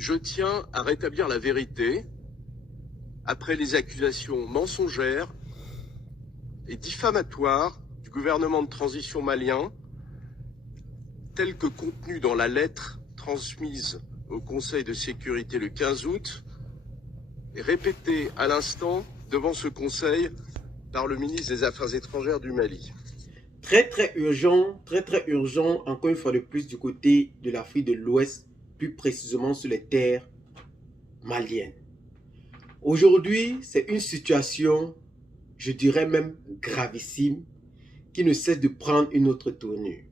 Je tiens à rétablir la vérité après les accusations mensongères et diffamatoires du gouvernement de transition malien, telles que contenues dans la lettre transmise au Conseil de sécurité le 15 août et répétée à l'instant devant ce Conseil par le ministre des Affaires étrangères du Mali. Très urgent, encore une fois de plus du côté de l'Afrique de l'Ouest, plus précisément sur les terres maliennes. Aujourd'hui, c'est une situation, je dirais même gravissime, qui ne cesse de prendre une autre tournure.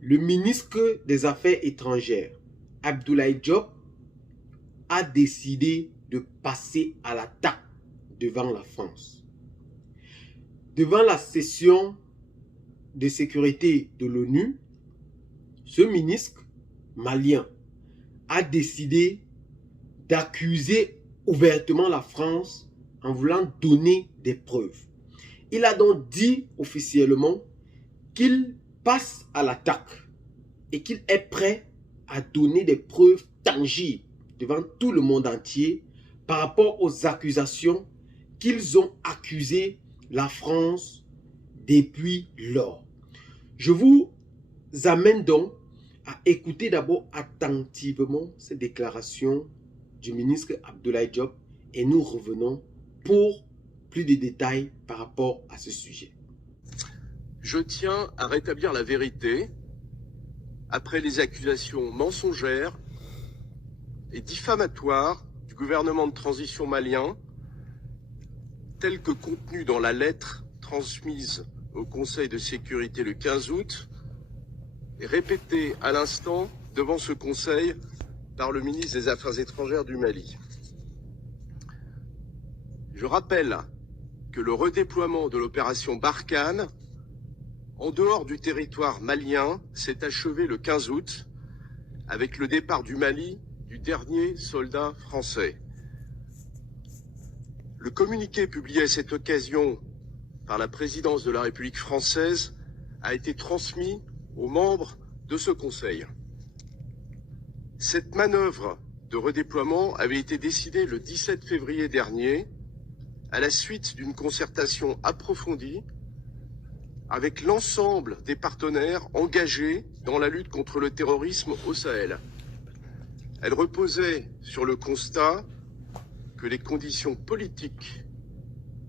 Le ministre des Affaires étrangères, Abdoulaye Diop, a décidé de passer à l'attaque devant la France. Devant la session de sécurité de l'ONU, ce ministre malien a décidé d'accuser ouvertement la France en voulant donner des preuves. Il a donc dit officiellement qu'il passe à l'attaque et qu'il est prêt à donner des preuves tangibles devant tout le monde entier par rapport aux accusations qu'ils ont accusé la France depuis lors. Je vous amène donc à écouter d'abord attentivement ces déclarations du ministre Abdoulaye Diop et nous revenons pour plus de détails par rapport à ce sujet. Je tiens à rétablir la vérité après les accusations mensongères et diffamatoires du gouvernement de transition malien, telles que contenues dans la lettre transmise au Conseil de sécurité le 15 août et répétée à l'instant devant ce Conseil par le ministre des Affaires étrangères du Mali. Je rappelle que le redéploiement de l'opération Barkhane en dehors du territoire malien s'est achevé le 15 août avec le départ du Mali du dernier soldat français. Le communiqué publié à cette occasion par la présidence de la République française a été transmis aux membres de ce Conseil. Cette manœuvre de redéploiement avait été décidée le 17 février dernier à la suite d'une concertation approfondie avec l'ensemble des partenaires engagés dans la lutte contre le terrorisme au Sahel. Elle reposait sur le constat que les conditions politiques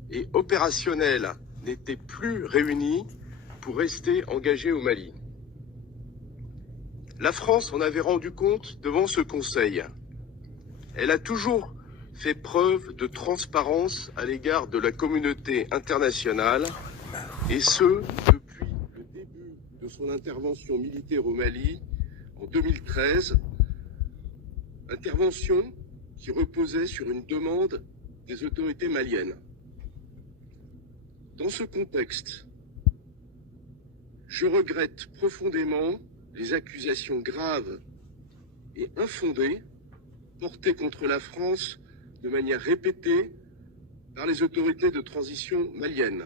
et opérationnelles n'étaient plus réunies pour rester engagées au Mali. La France en avait rendu compte devant ce Conseil. Elle a toujours fait preuve de transparence à l'égard de la communauté internationale, et ce, depuis le début de son intervention militaire au Mali en 2013, intervention qui reposait sur une demande des autorités maliennes. Dans ce contexte, je regrette profondément les accusations graves et infondées portées contre la France de manière répétée par les autorités de transition maliennes.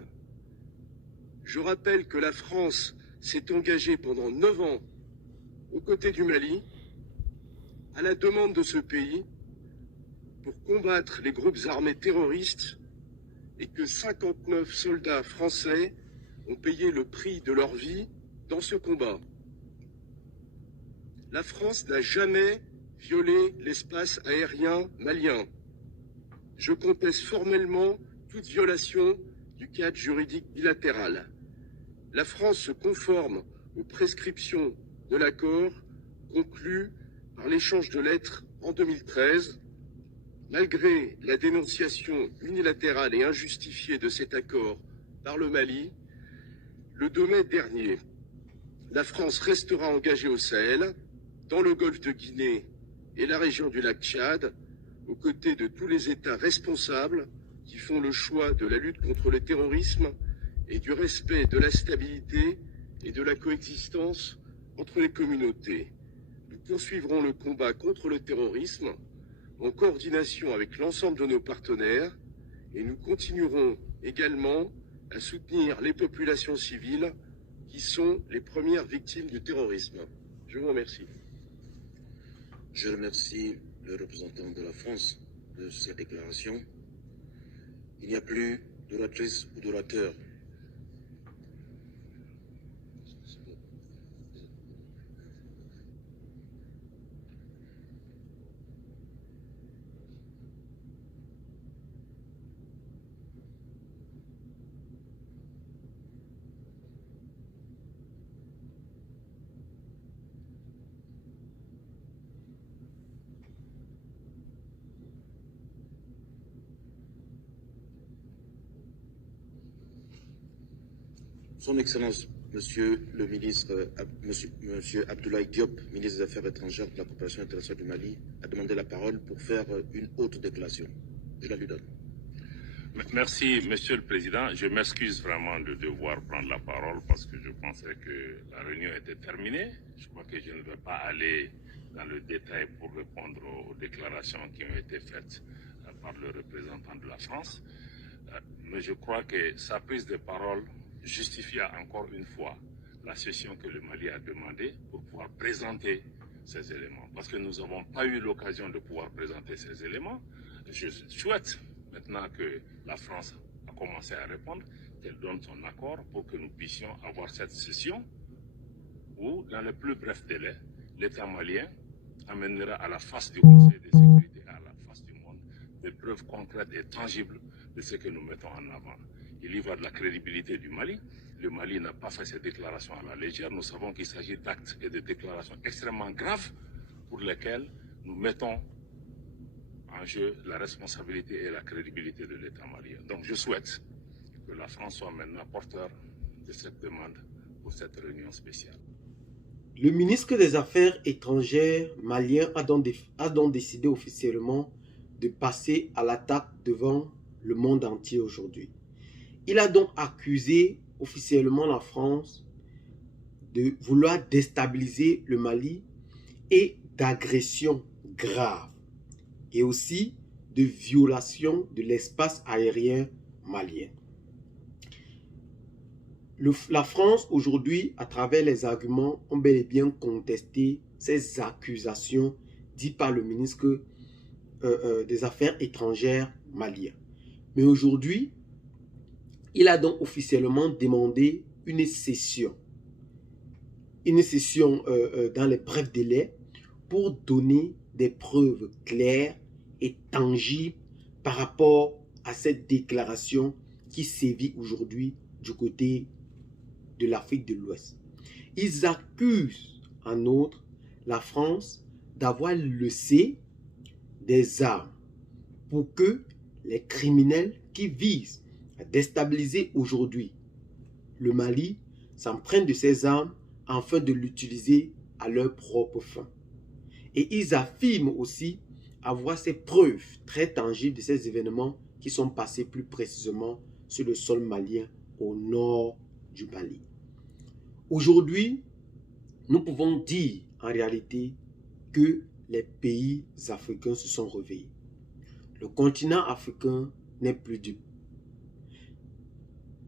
Je rappelle que la France s'est engagée pendant 9 ans aux côtés du Mali, à la demande de ce pays, pour combattre les groupes armés terroristes et que 59 soldats français ont payé le prix de leur vie dans ce combat. La France n'a jamais violé l'espace aérien malien. Je conteste formellement toute violation du cadre juridique bilatéral. La France se conforme aux prescriptions de l'accord conclu par l'échange de lettres en 2013. Malgré la dénonciation unilatérale et injustifiée de cet accord par le Mali, le 2 mai dernier, la France restera engagée au Sahel, dans le golfe de Guinée et la région du lac Tchad, aux côtés de tous les États responsables qui font le choix de la lutte contre le terrorisme et du respect de la stabilité et de la coexistence entre les communautés. Nous poursuivrons le combat contre le terrorisme en coordination avec l'ensemble de nos partenaires et nous continuerons également à soutenir les populations civiles qui sont les premières victimes du terrorisme. Je vous remercie. Je remercie le représentant de la France de cette déclaration. Il n'y a plus d'oratrice ou d'orateur. Son Excellence, Monsieur le ministre, Monsieur Abdoulaye Diop, ministre des Affaires étrangères de la coopération internationale du Mali, a demandé la parole pour faire une haute déclaration. Je la lui donne. Merci, Monsieur le Président. Je m'excuse vraiment de devoir prendre la parole parce que je pensais que la réunion était terminée. Je crois que je ne vais pas aller dans le détail pour répondre aux déclarations qui ont été faites par le représentant de la France. Mais je crois que sa prise de parole justifia encore une fois la session que le Mali a demandée pour pouvoir présenter ces éléments. Parce que nous n'avons pas eu l'occasion de pouvoir présenter ces éléments. Je souhaite maintenant que la France a commencé à répondre, qu'elle donne son accord pour que nous puissions avoir cette session où, dans le plus bref délai, l'État malien amènera à la face du Conseil de sécurité, à la face du monde, des preuves concrètes et tangibles de ce que nous mettons en avant. Il y va de la crédibilité du Mali. Le Mali n'a pas fait ces déclarations à la légère. Nous savons qu'il s'agit d'actes et de déclarations extrêmement graves pour lesquels nous mettons en jeu la responsabilité et la crédibilité de l'État malien. Donc je souhaite que la France soit maintenant porteur de cette demande pour cette réunion spéciale. Le ministre des Affaires étrangères malien a donc décidé officiellement de passer à l'attaque devant le monde entier aujourd'hui. Il a donc accusé officiellement la France de vouloir déstabiliser le Mali et d'agression grave et aussi de violation de l'espace aérien malien. La France aujourd'hui, à travers les arguments, ont bel et bien contesté ces accusations dites par le ministre des Affaires étrangères malien. Mais aujourd'hui, il a donc officiellement demandé une session dans les brefs délais pour donner des preuves claires et tangibles par rapport à cette déclaration qui sévit aujourd'hui du côté de l'Afrique de l'Ouest. Ils accusent en outre la France d'avoir laissé des armes pour que les criminels qui visent à déstabiliser aujourd'hui le Mali s'empruntent de ces armes afin de l'utiliser à leur propre fin. Et ils affirment aussi avoir ces preuves très tangibles de ces événements qui sont passés plus précisément sur le sol malien au nord du Mali. Aujourd'hui, nous pouvons dire en réalité que les pays africains se sont réveillés. Le continent africain n'est plus dupe.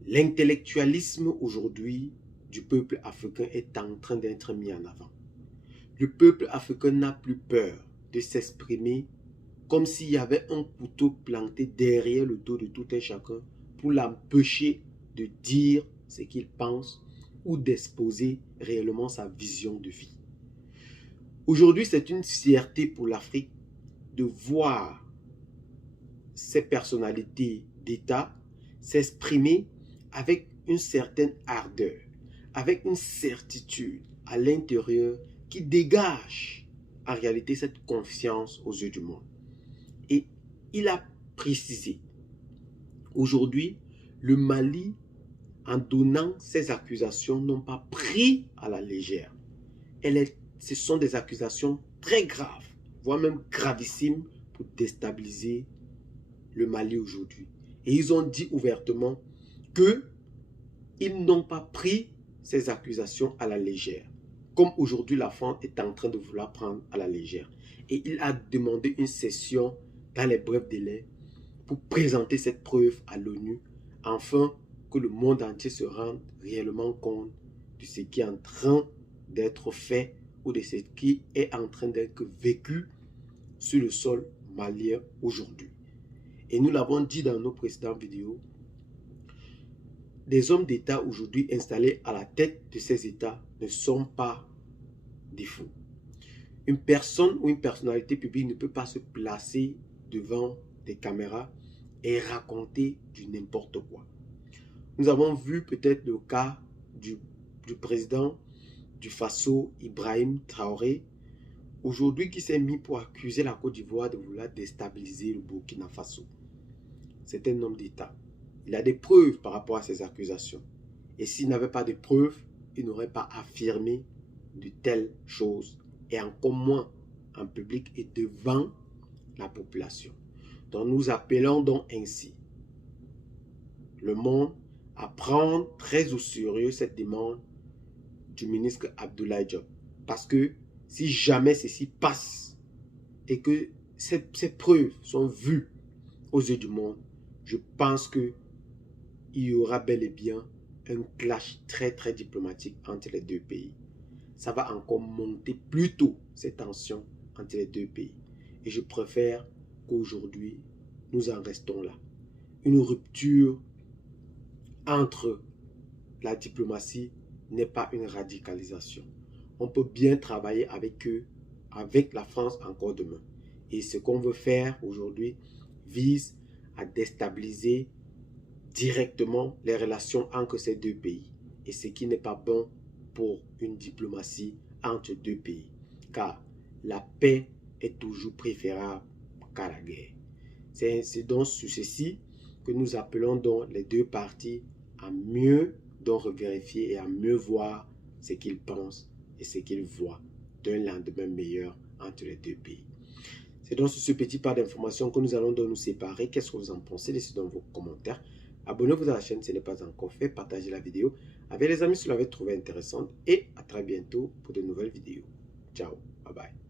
L'intellectualisme aujourd'hui du peuple africain est en train d'être mis en avant. Le peuple africain n'a plus peur de s'exprimer comme s'il y avait un couteau planté derrière le dos de tout un chacun pour l'empêcher de dire ce qu'il pense ou d'exposer réellement sa vision de vie. Aujourd'hui, c'est une fierté pour l'Afrique de voir ces personnalités d'État s'exprimer avec une certaine ardeur, avec une certitude à l'intérieur qui dégage en réalité cette confiance aux yeux du monde. Et il a précisé, aujourd'hui, le Mali, en donnant ces accusations, n'ont pas pris à la légère. Ce sont des accusations très graves, voire même gravissimes pour déstabiliser le Mali aujourd'hui. Et ils ont dit ouvertement qu'ils n'ont pas pris ces accusations à la légère, comme aujourd'hui la France est en train de vouloir prendre à la légère. Et il a demandé une session dans les brefs délais pour présenter cette preuve à l'ONU, afin que le monde entier se rende réellement compte de ce qui est en train d'être fait ou de ce qui est en train d'être vécu sur le sol malien aujourd'hui. Et nous l'avons dit dans nos précédentes vidéos, des hommes d'État aujourd'hui installés à la tête de ces États ne sont pas des fous. Une personne ou une personnalité publique ne peut pas se placer devant des caméras et raconter du n'importe quoi. Nous avons vu peut-être le cas du président du Faso, Ibrahim Traoré, aujourd'hui qui s'est mis pour accuser la Côte d'Ivoire de vouloir déstabiliser le Burkina Faso. C'est un homme d'État. Il a des preuves par rapport à ces accusations. Et s'il n'avait pas de preuves, il n'aurait pas affirmé de telles choses, et encore moins en public et devant la population. Donc nous appelons donc ainsi le monde à prendre très au sérieux cette demande du ministre Abdoulaye Diop. Parce que si jamais ceci passe et que ces preuves sont vues aux yeux du monde, je pense qu'il y aura bel et bien un clash très diplomatique entre les deux pays. Ça va encore monter plus tôt ces tensions entre les deux pays. Et je préfère qu'aujourd'hui, nous en restons là. Une rupture entre la diplomatie n'est pas une radicalisation. On peut bien travailler avec eux, avec la France encore demain. Et ce qu'on veut faire aujourd'hui vise à déstabiliser directement les relations entre ces deux pays. Et ce qui n'est pas bon pour une diplomatie entre deux pays. Car la paix est toujours préférable qu'à la guerre. C'est donc sur ceci que nous appelons donc les deux parties à mieux donc vérifier et à mieux voir ce qu'ils pensent et ce qu'ils voient d'un lendemain meilleur entre les deux pays. C'est donc sur ce petit pas d'information que nous allons donc nous séparer. Qu'est-ce que vous en pensez? Laissez dans vos commentaires. Abonnez-vous à la chaîne si ce n'est pas encore fait. Partagez la vidéo avec les amis si vous l'avez trouvée intéressante. Et à très bientôt pour de nouvelles vidéos. Ciao, bye bye.